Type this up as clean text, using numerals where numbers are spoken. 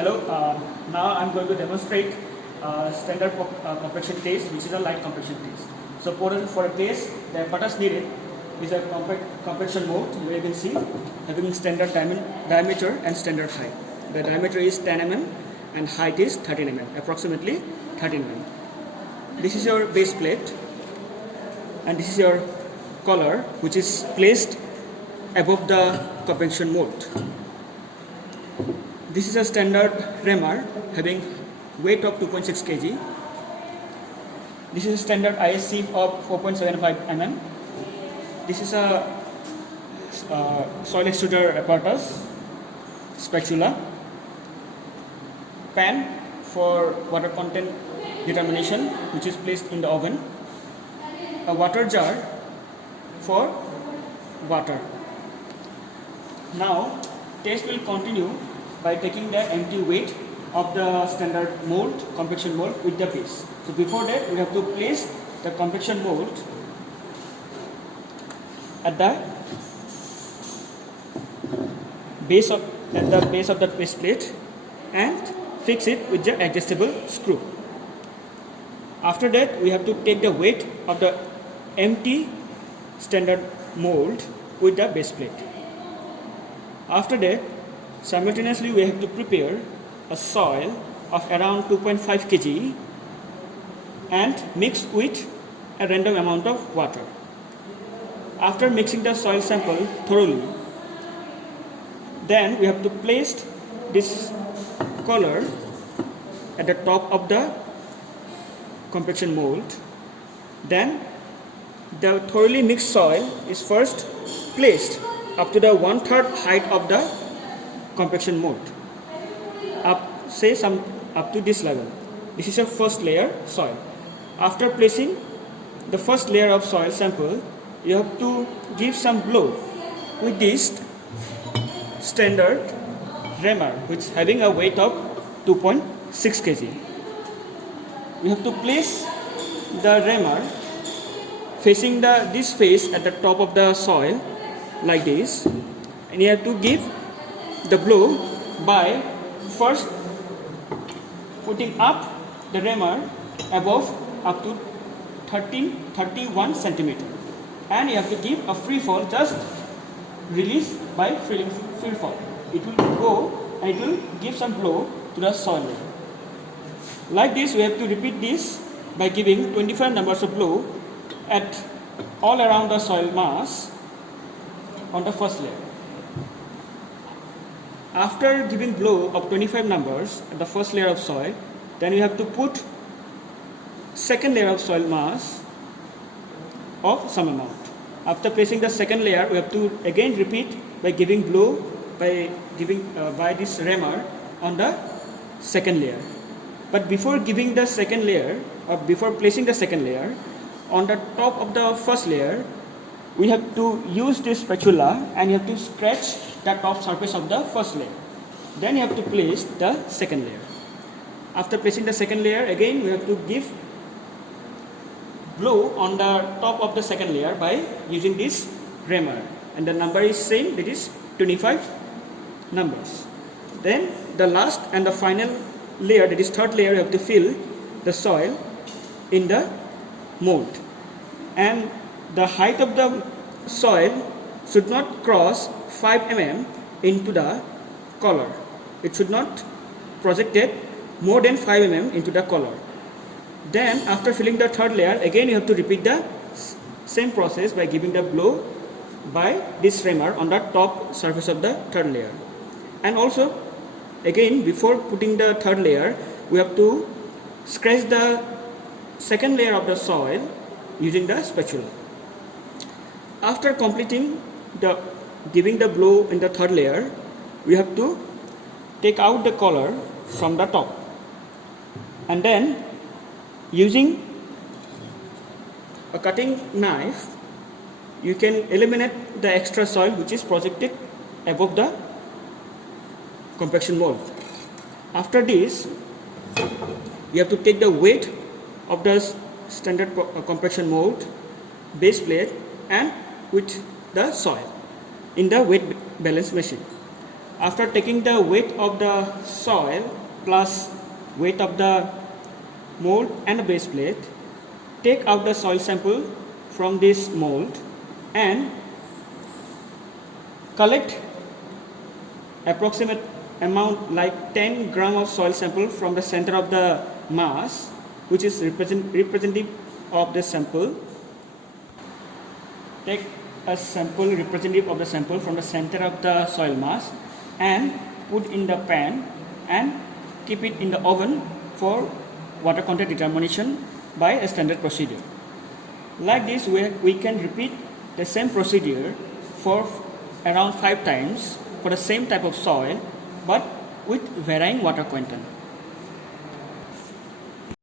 Hello, now I'm going to demonstrate standard compaction test, which is a light compaction test. So for a test, the apparatus needed is a compaction mold, where you can see having standard diameter and standard height. The diameter is 10 mm and height is 13 mm, approximately 13 mm. This is your base plate and this is your collar, which is placed above the compaction mold. This is a standard rammer having weight of 2.6 kg. This is a standard ISC of 4.75 mm. This is a soil extruder apparatus, spatula, pan for water content determination, which is placed in the oven, a water jar for water. Now, test will continue by taking the empty weight of the standard mold, compaction mold with the base. So before that, we have to place the compaction mold at the base of the base plate and fix it with the adjustable screw. After that, we have to take the weight of the empty standard mold with the base plate. After that, simultaneously we have to prepare a soil of around 2.5 kg and mix with a random amount of water. After mixing the soil sample thoroughly, then we have to place this collar at the top of the compaction mold. Then the thoroughly mixed soil is first placed up to the 1/3 height of the compaction mold, up to this level. This is your first layer soil. After placing the first layer of soil sample, you have to give some blow with this standard rammer, which is having a weight of 2.6 kg. You have to place the rammer facing this face at the top of the soil like this, and you have to give the blow by first putting up the rammer above up to 31 centimeter, and you have to give a free fall, just release by free fall. It will go and it will give some blow to the soil layer. Like this, we have to repeat this by giving 25 numbers of blow at all around the soil mass on the first layer. After giving blow of 25 numbers at the first layer of soil, then we have to put second layer of soil mass of some amount. After placing the second layer, we have to again repeat by giving blow by this rammer on the second layer. But before giving the second layer, or before placing the second layer, on the top of the first layer, we have to use this spatula and you have to scratch the top surface of the first layer. Then you have to place the second layer. After placing the second layer, again we have to give blow on the top of the second layer by using this rammer, and the number is same, that is 25 numbers. Then the last and the final layer, that is third layer, you have to fill the soil in the mold, and the height of the soil should not cross 5 mm into the collar. It should not project it more than 5 mm into the collar. Then after filling the third layer, again you have to repeat the same process by giving the blow by this rammer on the top surface of the third layer. And also again, before putting the third layer, we have to scratch the second layer of the soil using the spatula. After completing giving the blow in the third layer, we have to take out the collar from the top, and then using a cutting knife, you can eliminate the extra soil which is projected above the compaction mold. After this, you have to take the weight of the standard compaction mold, base plate, and with the soil in the weight balance machine. After taking the weight of the soil plus weight of the mold and the base plate, take out the soil sample from this mold and collect approximate amount like 10 gram of soil sample from the center of the mass, which is representative of the sample. Take a sample representative of the sample from the center of the soil mass and put in the pan and keep it in the oven for water content determination by a standard procedure. Like this, we can repeat the same procedure for around 5 times for the same type of soil but with varying water content.